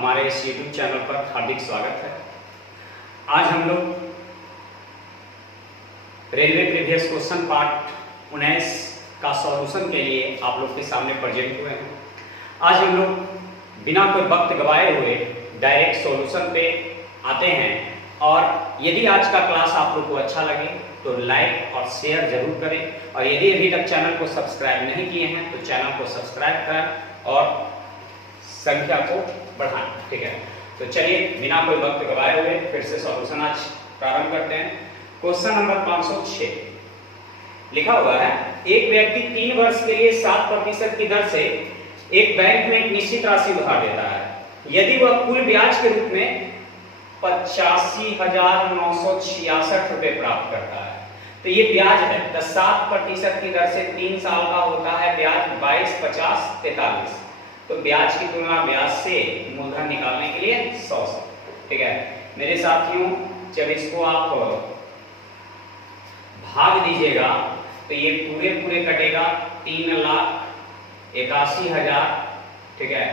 हमारे इस YouTube channel पर हार्दिक स्वागत है। आज हम लोग रेलवे प्रीवियस क्वेश्चन पार्ट 19 का सॉल्यूशन के लिए आप लोग के सामने प्रेजेंट हुए हैं। आज हम लोग बिना कोई वक्त गवाए हुए डायरेक्ट सॉल्यूशन पे आते हैं और यदि आज का क्लास आप लोग को अच्छा लगे तो लाइक और शेयर जरूर करें और यदि अभी तक चैनल को सब्सक्राइब नहीं किए हैं तो चैनल को सब्सक्राइब करें और संख्या को बढ़ाएं। ठीक है, तो चलिए बिना कोई वक्त गवाए हुए फिर से सॉल्यूशन आज प्रारंभ करते हैं। क्वेश्चन नंबर 506 लिखा हुआ है, एक व्यक्ति 3 वर्ष के लिए 7% की दर से एक बैंक में एक निश्चित राशि उधार देता है। यदि वह कुल ब्याज के रूप में 85,966 रुपए प्राप्त करता है तो ये ब्याज है। 7% की दर से 3 साल का होता है ब्याज 22, 50, 43। तो ब्याज की तुलना ब्याज से मूलधन निकालने के लिए 100 से। ठीक है मेरे साथियों, जब इसको आप भाग दीजिएगा तो ये पूरे कटेगा 3,81,000। ठीक है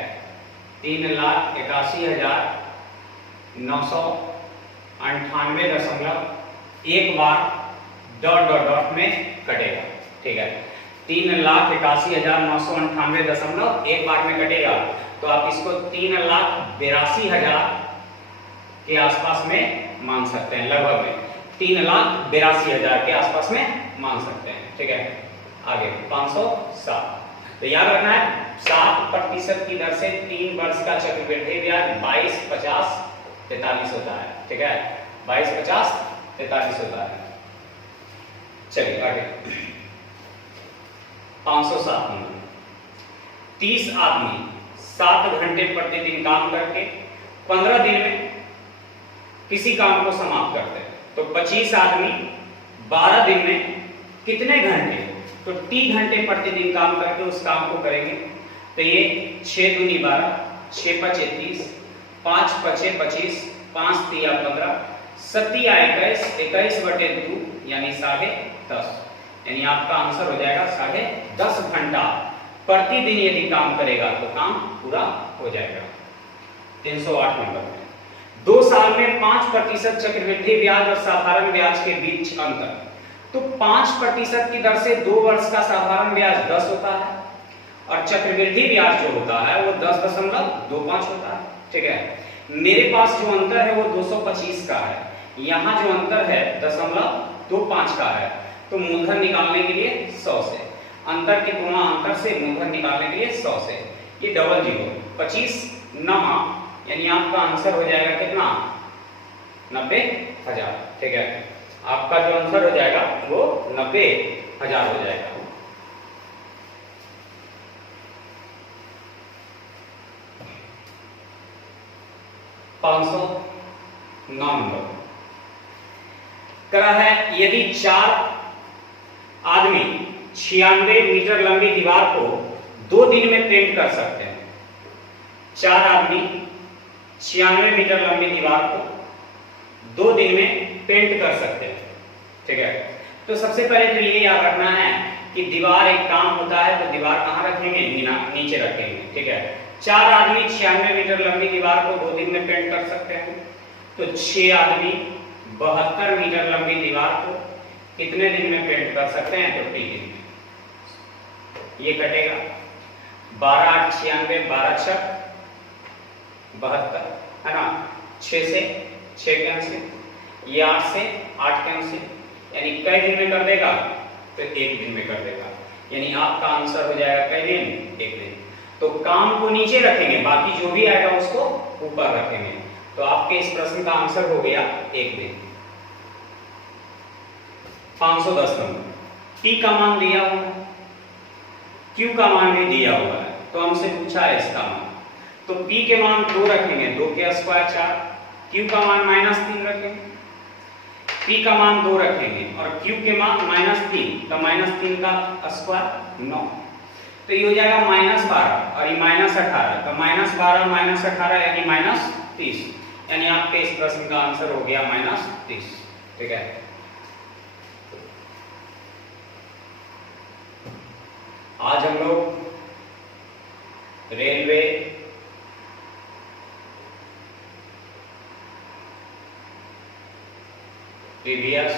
3,81,998 एक बार डॉट में कटेगा। ठीक है 3,81,998 एक बार में कटेगा तो आप इसको 3,82,000 के आसपास में मान सकते हैं, लगभग में 3,82,000 के आसपास में मान सकते हैं। ठीक है आगे 507 तो याद रखना है 7% की दर से 3 वर्ष का चक्रवृद्धि ब्याज 22, 50, 43 होता है। ठीक है 22, 50, 43 होता है। चलिए आगे 507 नंबर, 30 आदमी 7 घंटे प्रतिदिन काम करके 15 दिन में किसी काम को समाप्त करते हैं तो 25 आदमी 12 दिन में कितने घंटे, तो T घंटे प्रतिदिन काम करके उस काम को करेंगे। तो ये 6 दूनी 12, 6 पचे 30, 5 पचे 25, 5 तिया 15, 7 21, 21/2 यानी 10.5, यानी आपका आंसर हो जाएगा 10.5 घंटा प्रतिदिन यदि काम करेगा तो काम पूरा हो जाएगा। 308 नंबर में 2 साल में 5% चक्रवृद्धि ब्याज और साधारण ब्याज के बीच अंतर। तो 5% की दर से 2 वर्ष का साधारण ब्याज 10 होता है और चक्रवृद्धि ब्याज जो होता है वो 10.25 होता है। ठीक है मेरे पास जो अंतर है वो 225 का है, यहाँ जो अंतर है 0.25 का है। तो मूलधन निकालने के लिए 100 से, अंतर की तुलना अंतर से मूलधन निकालने के लिए 100 से, ये 00 25 9 यानी आपका आंसर हो जाएगा कितना, 90,000। ठीक है आपका जो आंसर हो जाएगा वो 90,000 हो जाएगा। नंबर करा है, यदि 4 आदमी 96 मीटर लंबी दीवार को 2 दिन में पेंट कर सकते हैं। 4 आदमी 96 मीटर लंबी दीवार को 2 दिन में पेंट कर सकते हैं। ठीक है तो सबसे पहले तो ये याद रखना है कि दीवार एक काम होता है तो दीवार कहाँ रखेंगे, नीचे रखेंगे। ठीक है 4 आदमी 96 मीटर लंबी दीवार को 2 दिन में पेंट कर सकते हैं तो 6 आदमी 72 मीटर लंबी दीवार को कितने दिन में पेंट कर सकते हैं, तो 3 दिन में। ये कटेगा 12 8 96, 12 6 72 है ना, 6 से 6 कैंसिल, ये 8 से 8 कैंसिल, यानी कई दिन में कर देगा, तो 1 दिन में कर देगा। यानी आपका आंसर हो जाएगा कई दिन, 1 दिन। तो काम को नीचे रखेंगे, बाकी जो भी आएगा उसको ऊपर रखेंगे। तो आपके इस प्रश्न का आंसर हो गया 1 दिन। 510 नंबर, P का मान दिया हुआ है, Q का मान भी दिया हुआ है, तो हमसे पूछा है इसका मान। तो P के मान 2 रखेंगे, 2 के स्क्वायर 4, Q का मान -3 रखेंगे, P का मान 2 रखेंगे और Q के मान -3, तो -3 का स्क्वायर 9, तो ये हो जाएगा -12 और ये -18, तो -12 -18 यानी -30, यानी आपके इस प्रश्न का आंसर हो गया -30। ठीक है आज हम लोग रेलवे प्रीवियस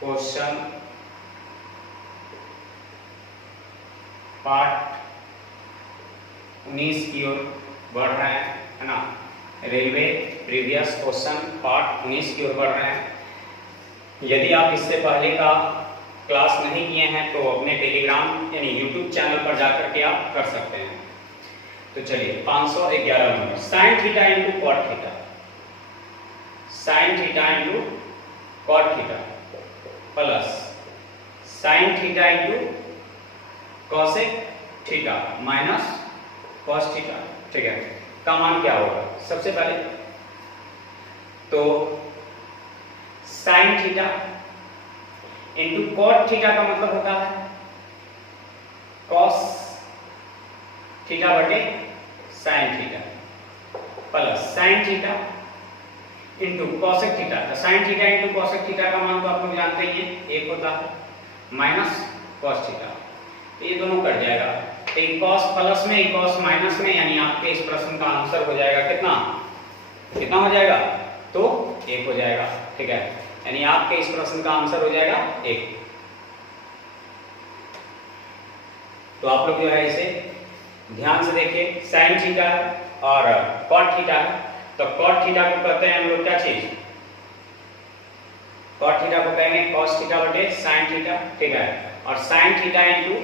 क्वेश्चन पार्ट 19 की ओर बढ़ रहे हैं, है ना। रेलवे प्रीवियस क्वेश्चन पार्ट 19 की ओर बढ़ रहे हैं। यदि आप इससे पहले का क्लास नहीं किए हैं तो अपने टेलीग्राम यानी यूट्यूब चैनल पर जाकर के आप कर सकते हैं। तो चलिए 511 number, sine theta into cot theta, sine theta into cot theta plus sine theta into cosec theta minus cos theta, ठीक है, का मान क्या होगा। सबसे पहले तो sine theta into cot theta का मतलब होता है कॉस थीटा बटे sine theta plus sine theta into cosec theta. तो sine theta into cosec theta का मान तो आप लोग जानते ही हैं, एक होता है माइनस कॉस थीटा। ये दोनों कट जाएगा, एक कॉस प्लस में एक कॉस माइनस में, यानी आपके इस प्रश्न का आंसर हो जाएगा कितना, कितना हो जाएगा, तो 1 हो जाएगा, ठीक है। यानी आपके इस प्रश्न का आंसर हो जाएगा 1। तो आप लोग जो है इसे ध्यान से देखिए, साइन थीटा और कॉट थीटा है। तो कॉट थीटा को कहते हैं हम लोग क्या चीज, कॉट थीटा को कहेंगे कॉस थीटा बटे साइन थीटा, ठीक है। और sign theta into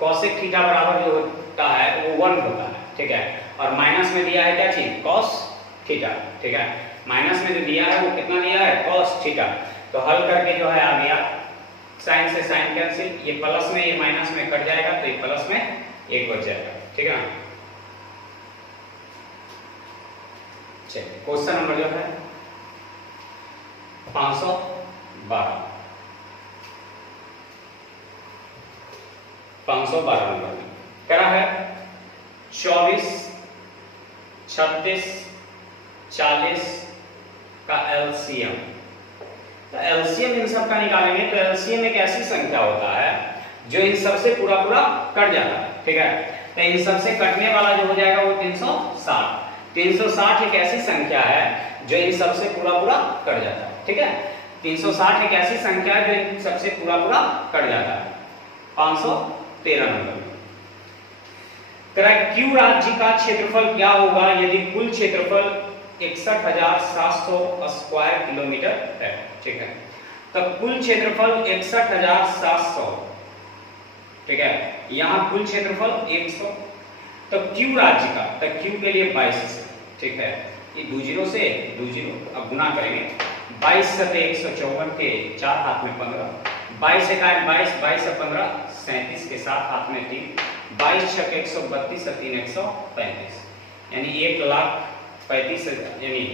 cosec theta बराबर जो होता है वो 1 होता है, ठीक है। और माइनस में दिया है क्या चीज, कॉस थीटा, ठीक है। माइनस में जो दिया है वो कितना दिया है, कॉस थीटा। तो हल करके जो है आ गया, साइन से साइन कैंसिल, ये प्लस में ये माइनस में कट जाएगा, तो ये प्लस में 1 बच जाएगा, ठीक है। चलिए क्वेश्चन नंबर जो है 512 नंबर में क्या है, 24, 36, 40 का एलसीएम। तो एलसीएम इन सब का निकालेंगे। तो एलसीएम एक ऐसी संख्या होता है जो इन सबसे पूरा पूरा कट जाता है, ठीक है। तो इन सबसे कटने वाला जो हो जाएगा वो 360। 360 एक ऐसी संख्या है जो इन सबसे पूरा पूरा कट जाता है, ठीक है। 360 एक ऐसी संख्या है जो इन सबसे पूरा पूरा कट जाता है। 513 नंबर क्यू राज्य का क्षेत्रफल क्या होगा यदि कुल क्षेत्रफल 61,700 स्क्वायर किलोमीटर है, ठीक है। तो कुल क्षेत्रफल 61,700, ठीक है। यहाँ कुल क्षेत्रफल 100। तो क्यू राज्य का, तो क्यू के लिए 22, ठीक है। ये 2 0 से 2 0, अब गुना करेंगे। 22 से 154 के 4 हाथ में 15, 22 से 22, 22 से 15 37 के साथ हाथ में 3, 22 छक 132 से 3 135, यानी 1,35,000, यानी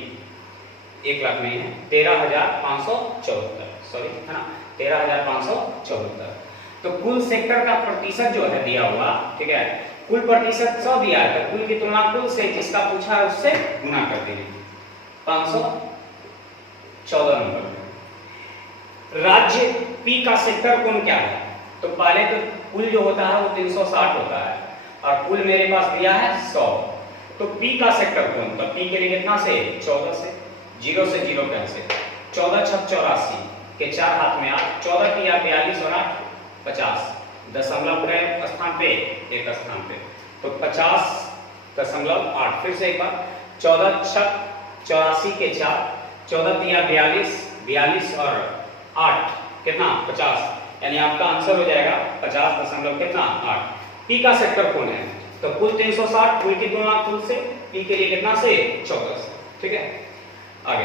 1 लाख नहीं है, 13,574, सॉरी है ना, 13,574। तो कुल सेक्टर का प्रतिशत जो है दिया हुआ, ठीक है, कुल प्रतिशत 100 दिया है, तो कुल की तुलना कुल से जिसका पूछा है उससे गुना कर दीजिए। 514 नंबर, राज्य पी का सेक्टर कोण क्या है। तो पहले तो कुल जो होता है वो 360 होता है और कुल मेरे पास दिया है 100। तो पी का सेक्टर कोण, तो पी के लिए कितना से 14 से, 0 से 0 कैंसिल, 14 छक 84 के 4 हाथ में 8, 14 किया 42 और 8 50, दशमलव पूरे स्थान पे एक स्थान पे, तो 50.8। फिर से एक बार, 14 छक 84 के 4, 14 दिया 42, 42 और 8 कितना 50, यानी आपका आंसर हो जाएगा 50 कितना 8। पी का सेक्टर कौन है, तो कुल 360, कुल की तुलना कुल से, पी के लिए कितना से 14 से, ठीक है। आगे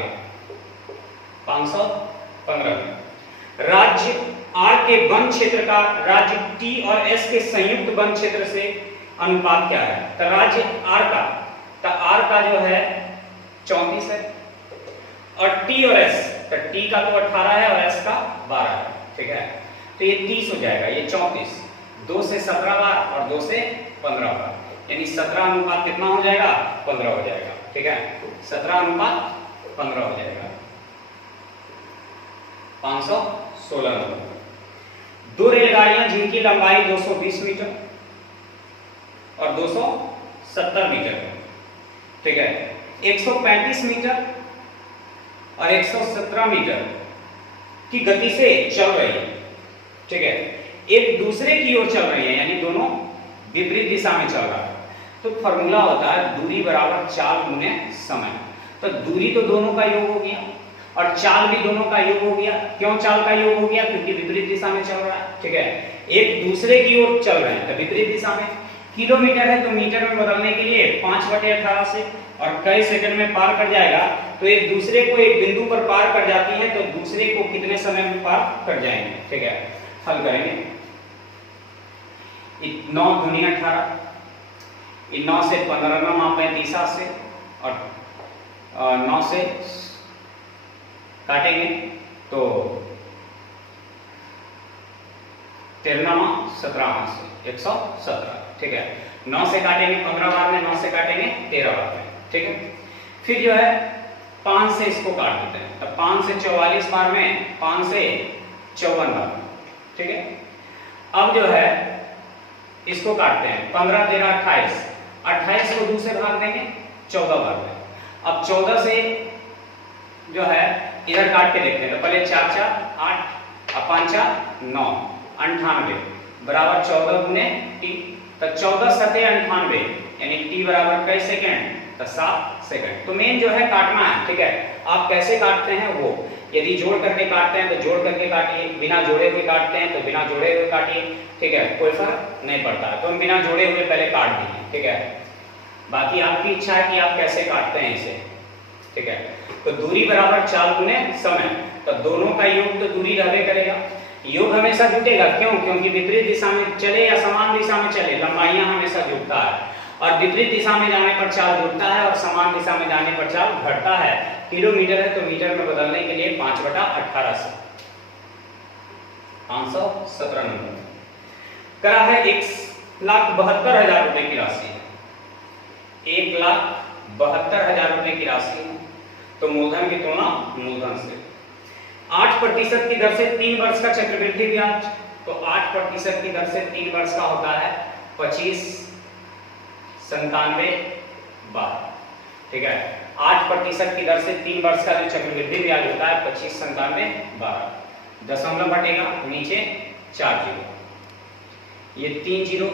515, राज्य आर के वन क्षेत्र का राज्य टी और एस के संयुक्त वन क्षेत्र से अनुपात क्या है। तो राज्य आर का, तो आर का जो है 34 है और टी और एस, तो टी का तो 18 है और एस का 12 है, ठीक है। तो ये 30 हो जाएगा, ये 34, 2 से 17 बार और 2 से 15 बार, यानी 17 अनुपात कितना हो जाएगा 15 हो जाएगा, ठीक है। 17 अनुपात 15 हो जाएगा। 516 नंबर, 2 रेलगाड़ियां जिनकी लंबाई 220 मीटर और 270 मीटर है, ठीक है। 135 मीटर और 117 मीटर की गति से चल रही है, ठीक है, एक दूसरे की ओर चल रही है, यानी दोनों विपरीत दिशा में चल रहा है, तो फॉर्मूला होता है दूरी बराबर चाल गुने समय। तो दूरी तो दोनों का योग हो गया और चाल भी दोनों का योग हो गया। क्यों चाल का योग हो गया? क्योंकि विपरीत दिशा में चल रहा है, ठीक है, एक दूसरे की ओर चल रहे हैं तो विपरीत दिशा में। किलोमीटर है तो मीटर में बदलने के लिए 5/18 से और कई सेकंड में पार कर जाएगा, तो एक दूसरे को एक बिंदु पर पार कर जाती है तो दूसरे को कितने समय में पार कर जाएंगे, ठीक है। हल करेंगे, 9 दूनी 18, 9 से 15 ना मापें 30 से और 9 से काटेंगे तो 13 17 से 117, ठीक है। 9 से काटेंगे 15 बार में, 9 से काटेंगे 13 बार में, ठीक है। फिर जो है 5 से इसको काट देते हैं, तो 5 से 44 बार में, 5 से 54 बार में, ठीक है। अब जो है इसको काटते हैं, 15 13 28, 28 को 2 से भाग देंगे 14 बार में। अब 14 से जो है इधर काट के देखते हैं, तो पहले 4 4 8 और 5 4 9, 98 बराबर 14 गुने टी, तो 14 सते 98 यानी टी बराबर कई सेकंड? तो 7 सेकंड। तो मेन जो है काटना है, ठीक है। आप कैसे काटते हैं वो, यदि जोड़ करके काटते हैं तो जोड़ करके काटिए, बिना जोड़े हुए काटते हैं तो बिना जोड़े हुए काटिए, ठीक है, कोई फर्क नहीं पड़ता। तो हम बिना जोड़े हुए पहले काट दिए, ठीक है। बाकी आपकी इच्छा है कि आप कैसे काटते हैं इसे, ठीक है। तो दूरी बराबर चाल गुने समय, तो दोनों का योग तो दूरी रहबे करेगा। योग हमेशा जुटेगा, क्यों? क्योंकि विपरीत दिशा में चले या समान दिशा में चले, लंबाइयां हमेशा जुटता है, और विपरीत दिशा में जाने पर चाल जुटता है और समान दिशा में जाने पर चाल घटता है। किलोमीटर है तो मीटर में बदलने के लिए 5/18 से 517 नंबर करा है। 1,72,000 रुपए की राशि है, 1,72,000 रुपए की राशि है। तो मूलधन की तुलना मूलधन से 8% की दर से 3 वर्ष का चक्रवृद्धि ब्याज, तो 8% की दर से 3 वर्ष का होता है 2597 ठीक है। 8% की दर से 3 वर्ष का जो चक्रवृद्धि ब्याज होता है 2597 दशमलव हटेगा, नीचे 4 जीरो, ये 3 जीरो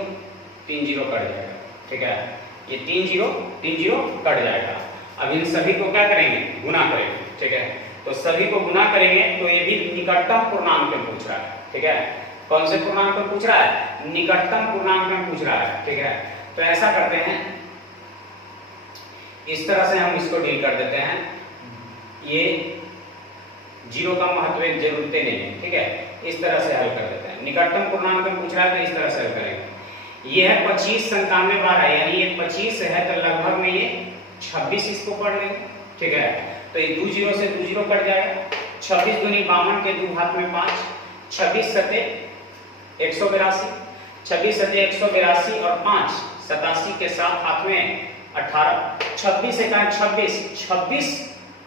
3 जीरो कट जाएगा, ठीक है, ये 3 जीरो 3 जीरो कट जाएगा। अब इन सभी को क्या करेंगे? गुना करेंगे, ठीक है। तो सभी को गुना करेंगे तो ये भी निकटतम पूर्णांक में पूछ रहा है, ठीक है। कौन से पूर्णांक में पूछ रहा है? निकटतम पूर्णांक में पूछ रहा है, ठीक है। तो ऐसा करते हैं, इस तरह से हम इसको डील कर देते हैं। ये जीरो का महत्व एक जरूरते नहीं है, ठीक है। इस तरह से हल कर देते हैं। निकटतम पूर्णांक में पूछ रहा है तो इस तरह से हल करेंगे। ये है 2597 यानी ये 25 है तो लगभग में ये 26 इसको पढ़ लेंगे, ठीक है। तो ये 2 जीरो से 2 जीरो कट जाएगा। 26 दूनी 52 के 2 हाथ में 5, 26 सते 182, 26 सते 182 और 5 87 के साथ हाथ में 18, 26 से 26, 26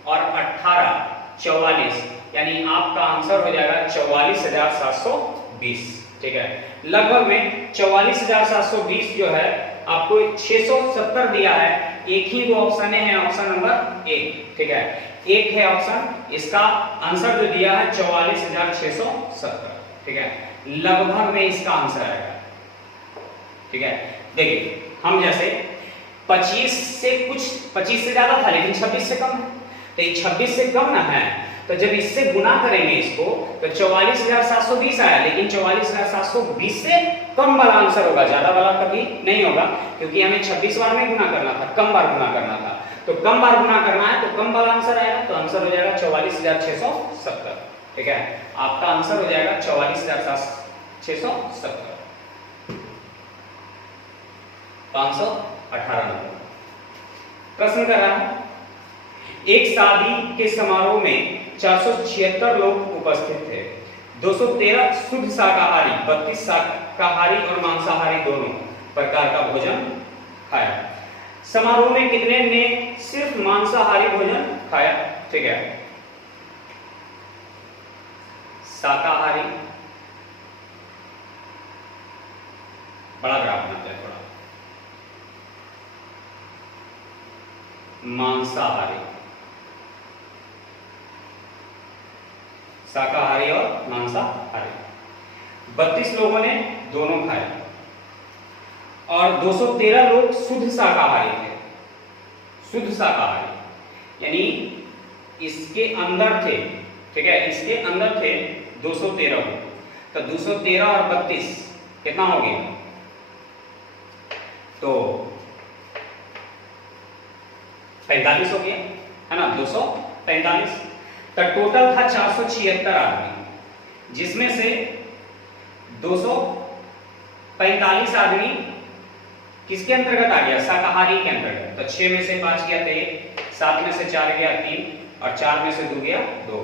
और 18 44, यानी आपका आंसर हो जाएगा 44,720, ठीक है। लगभग में 44,720 जो है आपको 670 दिया है। एक ही दो ऑप्शन है, ऑप्शन नंबर 1, ठीक है, एक है ऑप्शन। इसका आंसर जो दिया है 44,670, ठीक है, लगभग में इसका आंसर आएगा, ठीक है। देखिए हम जैसे 25 से ज्यादा था लेकिन 26 से कम है, तो ये 26 से कम ना है, तो जब इससे गुना करेंगे इसको तो 44,720 आया, लेकिन 44,720 से कम वाला आंसर होगा, ज्यादा वाला कभी नहीं होगा, क्योंकि हमें 26 बार में गुना करना था, कम बार गुना करना था। तो कम बार गुना करना है तो कम वाला आंसर आएगा, तो आंसर हो जाएगा 44,670, ठीक है। आपका आंसर हो जाएगा 44,670, 518 नंबर। प्रश्न कर रहा हूं, एक शादी के समारोह में 476 लोग उपस्थित थे। 213 शुद्ध शाकाहारी, 32 शाकाहारी और मांसाहारी दोनों प्रकार का भोजन खाया। समारोह में कितने ने सिर्फ मांसाहारी भोजन खाया? ठीक है, शाकाहारी, बड़ा ग्राफ बनाते हैं थोड़ा, मांसाहारी, शाकाहारी और मांसाहारी। 32 लोगों ने दोनों खाए और 213 लोग शुद्ध शाकाहारी थे। शुद्ध शाकाहारी यानी इसके अंदर थे, ठीक है, इसके अंदर थे 213 लोग। तो 213 और 32 कितना हो गया? तो 45 हो गया, है ना, 245। तो टोटल था 476 आदमी, जिसमें से 245 आदमी किसके अंतर्गत आ गया? शाकाहारी के अंतर्गत। तो 6 में से 5 गया 1, 7 में से 4 गया 3 और 4 में से 2 गया 2।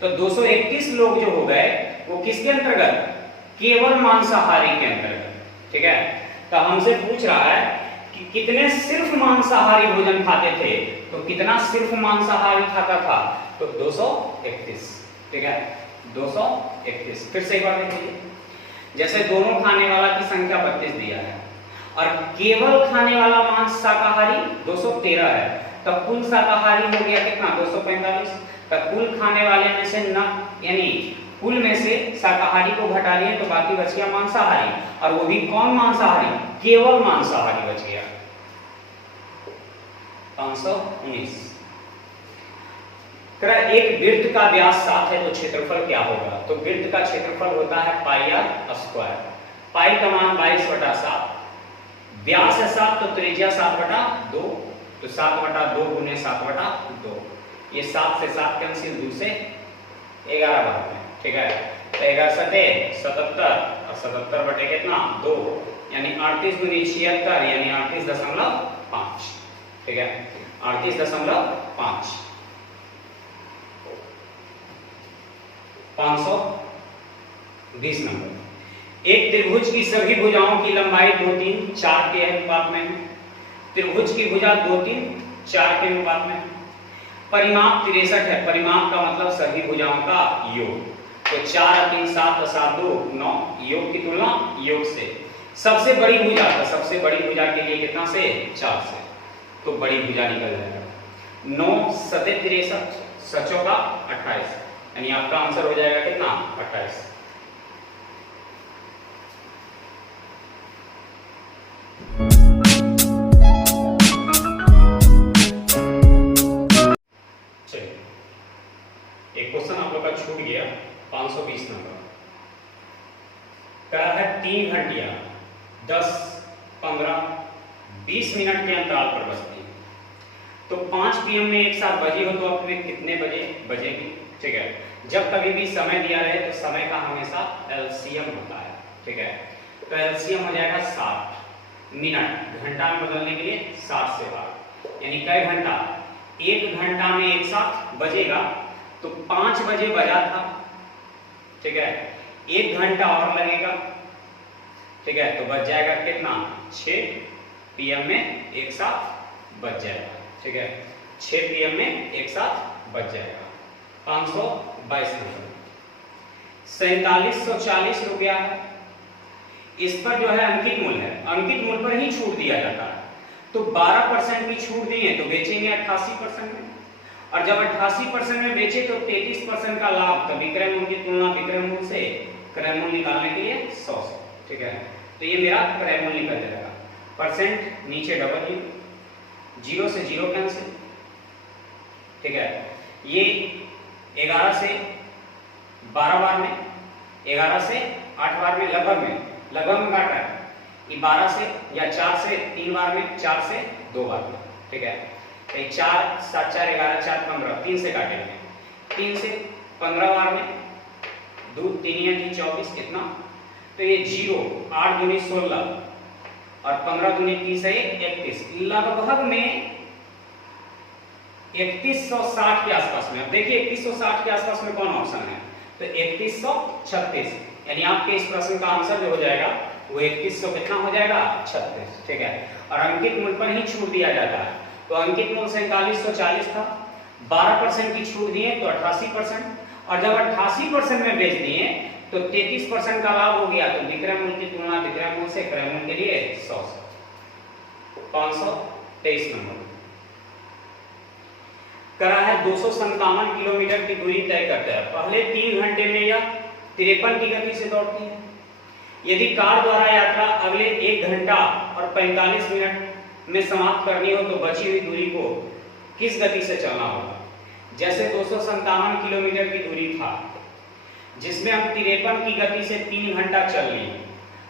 तो 231 लोग जो हो गए वो किसके अंतर्गत? केवल मांसाहारी के अंतर्गत, ठीक है। तो हमसे पूछ रहा है कि कितने सिर्फ मांसाहारी भोजन खाते थे, तो कितना सिर्फ मांसाहारी खाता था? तो 231, ठीक है, 231। फिर से एक बार देखिए, जैसे दोनों खाने वाला की संख्या 32 दिया है और केवल खाने वाला मांस शाकाहारी 213 है, तो कुल शाकाहारी हो गया कितना? 245। तो कुल खाने वाले में से न यानी कुल में से शाकाहारी को घटा लिए तो बाकी बच गया मांसाहारी, और वो भी कौन मांसाहारी? केवल मांसाहारी बच गया 519। एक वृत्त का व्यास 7 है तो क्षेत्रफल क्या होगा? तो वृत्त का क्षेत्रफल होता है पाई आर स्क्वायर। पाई का मान 22/7, व्यास है 7 तो त्रिज्या 7/2, तो 7/2 गुने 7/2। ये 7 से 7 कैंसिल, 2 से 11 बार में, ठीक है। तो 11 सते 77 और 77 बटे कितना? 2, यानी 38 गुनी 76 यानी 38.5, ठीक है, 38.5। 520 नंबर। एक त्रिभुज की सभी भुजाओं की लंबाई 2, 3, 4 के अनुपात में है। त्रिभुज की भुजा 2, 3, 4 के अनुपात में है। परिमाप 63 है। परिमाप का मतलब सभी भुजाओं का योग। तो 4 और 3 7 और 7 2 9, योग की तुलना योग से। सबसे बड़ी भुजा, तो सबसे बड़ी भुजा के लिए कितना से? 4 से, तो बड़ी भुजा निकल जाएगा। 9 सते 63, सचों का 28, यानी आपका आंसर हो जाएगा कितना? 28। चलिए, एक क्वेश्चन आप लोग का छूट गया, 520 नंबर का है। 3 घंटियां 10, 15, 20 मिनट के अंतराल पर बजती है। तो 5 PM में एक साथ बजी हो तो अपने कितने बजे बजेगी? ठीक है, जब कभी भी समय दिया रहे तो समय का हमेशा एलसीएम होता है, ठीक है। तो एलसीएम हो जाएगा 60 मिनट, घंटा में बदलने के लिए 60 से 8, यानी कई घंटा? 1 घंटा में एक साथ बजेगा। तो 5 बजे बजा था, ठीक है, 1 घंटा और लगेगा, ठीक है, तो बच जाएगा कितना? 6 PM में एक साथ बच जाएगा, ठीक है, 6 PM में एक साथ बच जाएगा। 522 नंबर। 4740 रुपया है। इस पर जो है अंकित मूल्य है, अंकित मूल्य पर ही छूट दिया जाता है। तो 12% की छूट दी है तो बेचेंगे 88% में, और जब 88% में बेचे तो 33% का लाभ। तो विक्रय मूल्य की तुलना विक्रय मूल्य से क्रय मूल्य निकालने के लिए 100 से, ठीक है। तो ये मेरा क्रय मूल्य निकल जाएगा। परसेंट नीचे डबल, 0 से 0 कैंसिल, ठीक है। ये 11 से 12 बार में, 11 से 8 बार में, लगभग में काट रहा है। ये 12 से या 4 से 3 बार में, 4 से 2 बार में, ठीक है। तो 4 7 4 11 4 15, 3 से काटेंगे, 3 से 15 बार में, 2 3 यानी 24, कितना? तो ये 0 8 दूनी 16 और 15 दूनी 30 है 31, लगभग में 3160 के आसपास में। अब देखिए 3160 के आसपास में कौन ऑप्शन है? तो 3136, यानी आपके इस प्रश्न का आंसर जो हो जाएगा वो 3100 कितना हो जाएगा? 36, ठीक है। और अंकित मूल्य पर ही छूट दिया जाता है। तो अंकित मूल्य 4740 था, 12% की छूट दिए तो 88%, और जब 88% में बेच दिए तो 33% का लाभ हो गया। तो विक्रय मूल्य की तुलना विक्रय मूल्य से क्रय मूल्य के लिए 100 से। 523 नंबर। करा है 257 किलोमीटर की दूरी तय करता है। पहले 3 घंटे में यह 53 की गति से दौड़ती है। यदि कार द्वारा यात्रा अगले 1 घंटा और 45 मिनट में समाप्त करनी हो तो बची हुई दूरी को किस गति से चलना होगा? जैसे 257 किलोमीटर की दूरी था जिसमें हम 53 की गति से 3 घंटा चल लिए।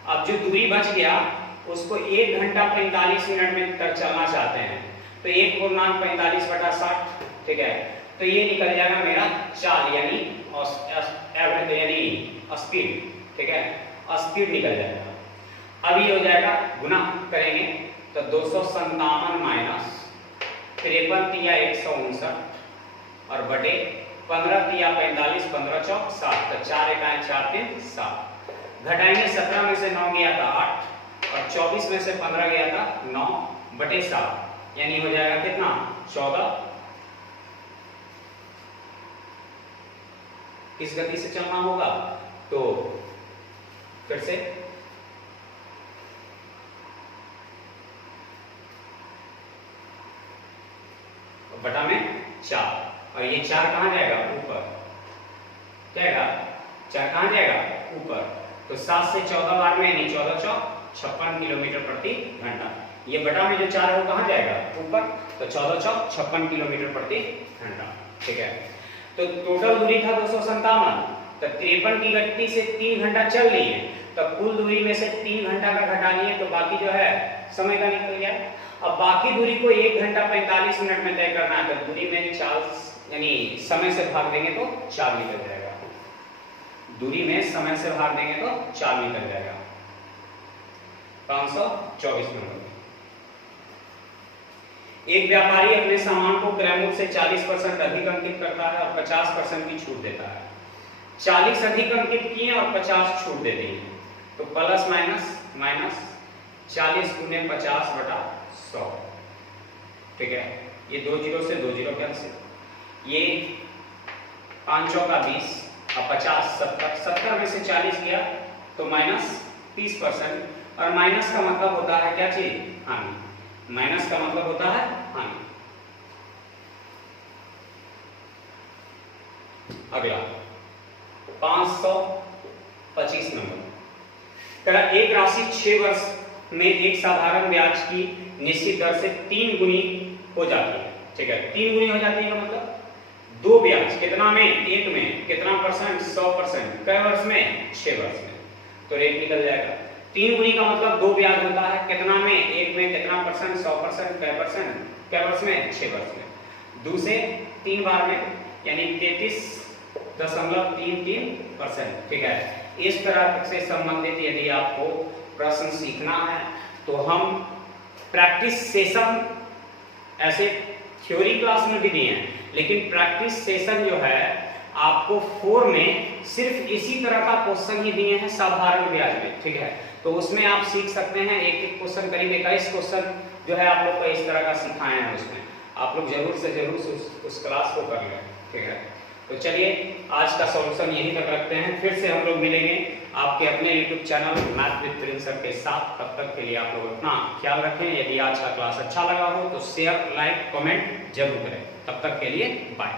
अब जो दूरी बच गया उसको 1 घंटा 45 मिनट में तक चलना चाहते हैं तो 1/45/60, ठीक है, तो ये निकल जाएगा मेरा चाल यानी स्पीड, ठीक है, स्पीड निकल जाएगा। अब ये हो जाएगा गुना करेंगे तो 257 माइनस 53 तिया 159 और बटे 15 तिया 45, 15 चौक 7, तो 4 एकाएं 4 3 7, घटाएंगे 17 में से 9 गया था 8 और 24 में से 15 गया था 9 बटे 7, यानी हो जाएगा कितना 14। किस गति से चलना होगा? तो फिर से बटा में 4 और ये 4 कहां जाएगा? ऊपर जाएगा, 4 कहां जाएगा? ऊपर, तो 7 से 14 बार में यानी 14 चौक 56 किलोमीटर प्रति घंटा। ये बटा में जो 4 है वो कहां जाएगा? ऊपर, तो 14 चौक 56 किलोमीटर प्रति घंटा, ठीक है। तो टोटल दूरी था 257, तो 53 की गति से 3 घंटा चल रही है, तो कुल दूरी में से 3 घंटा का घटा लिए तो बाकी जो है समय का निकल गया। अब बाकी दूरी को 1 घंटा 45 मिनट में तय करना है तो दूरी में 4 यानी समय से भाग देंगे तो 4 निकल जाएगा। दूरी में समय से भाग देंगे तो 4 निकल जाएगा। 524 नंबर। एक व्यापारी अपने सामान को क्रय मूल्य से 40% अधिक अंकित करता है और 50% की छूट देता है। 40 अधिक अंकित किए और 50 छूट दे दी, तो प्लस माइनस माइनस 40 गुने 50/100, ठीक है। ये 2 जीरो से 2 जीरो कैंसिल, ये 5 चौका 20 और 50 70 में से 40 गया तो माइनस 30%, और माइनस का मतलब होता है क्या चीज? हानि। माइनस का मतलब होता है हानि। अगला 525 नंबर। तरह एक राशि 6 वर्ष में एक साधारण ब्याज की निश्चित दर से 3 गुनी हो जाती है, ठीक है। 3 गुनी हो जाती है का मतलब 2 ब्याज कितना में? एक में कितना परसेंट? 100%। कै वर्ष में? 6 वर्ष में, तो रेट निकल जाएगा। 3 गुनी का मतलब 2 ब्याज होता है कितना में? एक में कितना परसेंट? 100%। कै परसेंट? कै वर्ष में? 6 वर्ष में। 2 से 3 बार में यानी 33.33%, ठीक है। इस तरह से संबंधित यदि आपको प्रश्न सीखना है तो हम प्रैक्टिस सेशन ऐसे थ्योरी क्लास में भी दिए हैं, लेकिन प्रैक्टिस सेशन जो है आपको 4 में सिर्फ इसी तरह का क्वेश्चन ही दिए हैं साधारण ब्याज में, ठीक है। तो उसमें आप सीख सकते हैं एक एक क्वेश्चन, करीब 21 क्वेश्चन जो है आप लोग को इस तरह का सिखाए हैं। उसमें आप लोग जरूर से जरूर उस क्लास को कर लें, ठीक है। तो चलिए आज का सॉल्यूशन यहीं तक रखते हैं, फिर से हम लोग मिलेंगे आपके अपने YouTube channel math with Prince sir के साथ। तब तक के लिए आप लोग अपना ख्याल रखें। यदि आज का क्लास अच्छा लगा हो तो शेयर, लाइक, कमेंट जरूर करें। तब तक के लिए बाय।